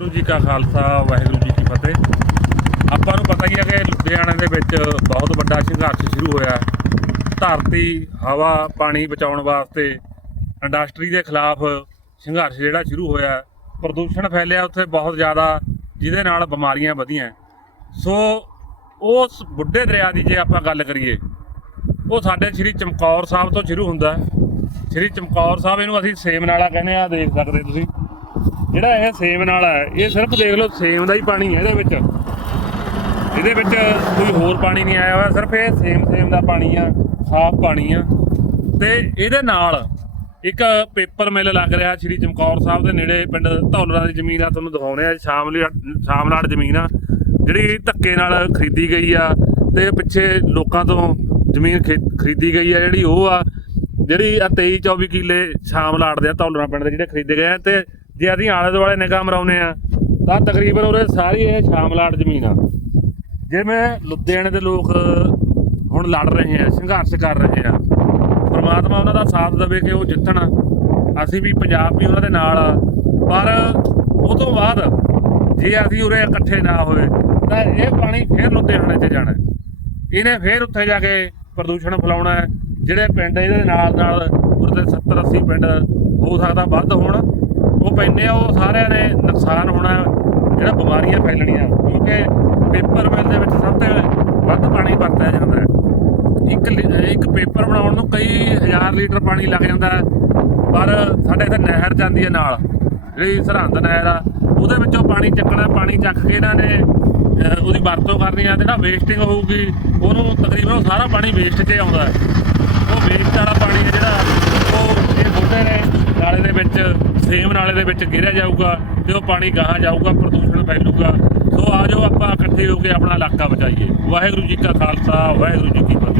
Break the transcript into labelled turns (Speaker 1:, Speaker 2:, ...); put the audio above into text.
Speaker 1: ਵਾਹਿਗੁਰੂ ਜੀ ਕਾ ਖਾਲਸਾ, ਵਾਹਿਗੁਰੂ ਜੀ ਕੀ ਫਤਿਹ। ਆਪਾਂ ਨੂੰ ਪਤਾ ਹੀ ਹੈ ਕਿ ਲੁਧਿਆਣੇ ਦੇ ਵਿੱਚ ਬਹੁਤ ਵੱਡਾ ਸੰਘਰਸ਼ ਸ਼ੁਰੂ ਹੋਇਆ। ਧਰਤੀ, ਹਵਾ, ਪਾਣੀ ਬਚਾਉਣ ਵਾਸਤੇ ਇੰਡਸਟਰੀ ਦੇ ਖਿਲਾਫ ਸੰਘਰਸ਼ ਜਿਹੜਾ ਸ਼ੁਰੂ ਹੋਇਆ। ਪ੍ਰਦੂਸ਼ਣ ਫੈਲਿਆ ਉੱਥੇ ਬਹੁਤ ਜ਼ਿਆਦਾ, ਜਿਹਦੇ ਨਾਲ ਬਿਮਾਰੀਆਂ ਵਧੀਆਂ। ਸੋ, ਉਸ ਬੁੱਢੇ ਦਰਿਆ ਦੀ ਜੇ ਆਪਾਂ ਗੱਲ ਕਰੀਏ, ਉਹ ਸਾਡੇ ਸ੍ਰੀ ਚਮਕੌਰ ਸਾਹਿਬ ਤੋਂ ਸ਼ੁਰੂ ਹੁੰਦਾ। ਸ੍ਰੀ ਚਮਕੌਰ ਸਾਹਿਬ ਇਹਨੂੰ ਅਸੀਂ ਸੇਮ ਨਾਲਾ ਕਹਿੰਦੇ ਆ, ਦੇਖ ਸਕਦੇ ਤੁਸੀਂ। ਜਿਹੜਾ ਇਹ ਸੇਮ ਨਾਲ ਹੈ, ਇਹ ਸਿਰਫ ਦੇਖ ਲਓ ਸੇਮ ਦਾ ਹੀ ਪਾਣੀ ਹੈ ਇਹਦੇ ਵਿੱਚ। ਇਹਦੇ ਵਿੱਚ ਕੋਈ ਹੋਰ ਪਾਣੀ ਨਹੀਂ ਆਇਆ ਹੋਇਆ, ਸਿਰਫ ਇਹ ਸੇਮ ਸੇਮ ਦਾ ਪਾਣੀ ਆ, ਸਾਫ਼ ਪਾਣੀ ਆ। ਤੇ ਇਹਦੇ ਨਾਲ ਇੱਕ ਪੇਪਰ ਮਿਲ ਲੱਗ ਰਿਹਾ ਸ੍ਰੀ ਚਮਕੌਰ ਸਾਹਿਬ ਦੇ ਨੇੜੇ, ਪਿੰਡ ਧੌਲਰਾ ਦੀ ਜ਼ਮੀਨ ਆ, ਤੁਹਾਨੂੰ ਦਿਖਾਉਣੇ ਆ, ਸ਼ਾਮਲੀ ਸ਼ਾਮਲਾੜ ਜ਼ਮੀਨ ਆ, ਜਿਹੜੀ ਧੱਕੇ ਨਾਲ ਖਰੀਦੀ ਗਈ ਆ ਤੇ ਪਿੱਛੇ ਲੋਕਾਂ ਤੋਂ ਜ਼ਮੀਨ ਖਰੀਦੀ ਗਈ ਆ, ਜਿਹੜੀ ਉਹ ਆ, ਜਿਹੜੀ ਆ 23 24 ਕਿੱਲੇ ਸ਼ਾਮਲਾੜ ਦੇ ਧੌਲਰਾ ਪਿੰਡ ਦੇ, ਜਿਹੜੇ ਖਰੀਦੇ ਗਏ ਆ ਤੇ ਜੇ ਅਸੀਂ ਆਲੇ ਦੁਆਲੇ ਨਿਗਾਹ ਮਰਾਉਨੇ ਆ ਤਾਂ ਤਕਰੀਬਨ ਉਰੇ ਸਾਰੀ ਇਹ ਸ਼ਾਮਲਾੜ ਜ਼ਮੀਨ ਆ। ਜਿਵੇਂ ਲੁਧਿਆਣੇ ਦੇ ਲੋਕ ਹੁਣ ਲੜ ਰਹੇ ਆ ਸੰਘਰਸ਼ ਕਰ ਰਹੇ ਆ ਪ੍ਰਮਾਤਮਾ ਉਹਨਾਂ ਦਾ ਸਾਥ ਦੇਵੇ ਕਿ ਉਹ ਜਿੱਤਣ। ਅਸੀਂ ਵੀ ਪੰਜਾਬ ਵੀ ਉਹਨਾਂ ਦੇ ਨਾਲ ਆ। ਪਰ ਉਹ ਤੋਂ ਬਾਅਦ ਜੇ ਅਸੀਂ ਉਰੇ ਇਕੱਠੇ ਨਾ ਹੋਏ, ਤਾਂ ਇਹ ਪਾਣੀ ਫੇਰ ਲੁਧਿਆਣੇ 'ਚ ਜਾਣਾ। ਇਹਨੇ ਫੇਰ ਉੱਥੇ ਜਾ ਕੇ ਪ੍ਰਦੂਸ਼ਣ ਫੈਲਾਉਣਾ ਜਿਹੜੇ ਪਿੰਡ ਇਹਦੇ ਨਾਲ ਨਾਲ ਉਰੇ 70 80 ਪਿੰਡ ਹੋ ਸਕਦਾ ਵੱਧ ਹੋਣ ਉਹ ਪੈਂਦੇ ਆ, ਉਹ ਸਾਰਿਆਂ ਨੇ ਨੁਕਸਾਨ ਹੋਣਾ, ਜਿਹੜਾ ਬਿਮਾਰੀਆਂ ਫੈਲਣੀਆਂ, ਕਿਉਂਕਿ ਪੇਪਰ ਮਿਲ ਦੇ ਵਿੱਚ ਸਭ ਤੋਂ ਵੱਧ ਪਾਣੀ ਵਰਤਿਆ ਜਾਂਦਾ ਹੈ। ਇੱਕ ਇੱਕ ਪੇਪਰ ਬਣਾਉਣ ਨੂੰ ਕਈ ਹਜ਼ਾਰ ਲੀਟਰ ਪਾਣੀ ਲੱਗ ਜਾਂਦਾ ਹੈ, ਪਰ ਸਾਡੇ ਇੱਥੇ ਨਹਿਰ ਜਾਂਦੀ ਹੈ ਨਾਲ, ਜਿਹੜੀ ਸਰਹੰਦ ਨਹਿਰ ਆ, ਉਹਦੇ ਵਿੱਚੋਂ ਪਾਣੀ ਚੱਕਣਾ, ਪਾਣੀ ਚੱਕ ਕੇ ਇਹਨਾਂ ਨੇ ਉਹਦੀ ਵਰਤੋਂ ਕਰਨੀ ਆ, ਤੇ ਜਿਹੜਾ ਵੇਸਟਿੰਗ ਹੋਊਗੀ, ਉਹਨੂੰ ਤਕਰੀਬਨ ਉਹ ਸਾਰਾ ਪਾਣੀ ਵੇਸਟ 'ਚ ਆਉਂਦਾ ਹੈ। ਉਹ ਵੇਸਟ ਵਾਲਾ ਪਾਣੀ ਹੈ ਜਿਹੜਾ ਉਹ ਇਹ ਬੁੱਢੇ ਨੇ ਨਾਲੇ ਦੇ ਵਿੱਚ ਸੇਮ ਨਾਲੇ ਦੇ ਵਿੱਚ ਗਿਰਿਆ ਜਾਊਗਾ ਤੇ ਉਹ ਪਾਣੀ ਗਾਹਾਂ ਜਾਊਗਾ, ਪ੍ਰਦੂਸ਼ਣ ਫੈਲੂਗਾ। ਸੋ ਆਜੋ ਆਪਾਂ ਇਕੱਠੇ ਹੋ ਕੇ ਆਪਣਾ ਇਲਾਕਾ ਬਚਾਈਏ। ਵਾਹਿਗੁਰੂ ਜੀ ਕਾ ਖਾਲਸਾ, ਵਾਹਿਗੁਰੂ ਜੀ ਕੀ ਫਤਿਹ।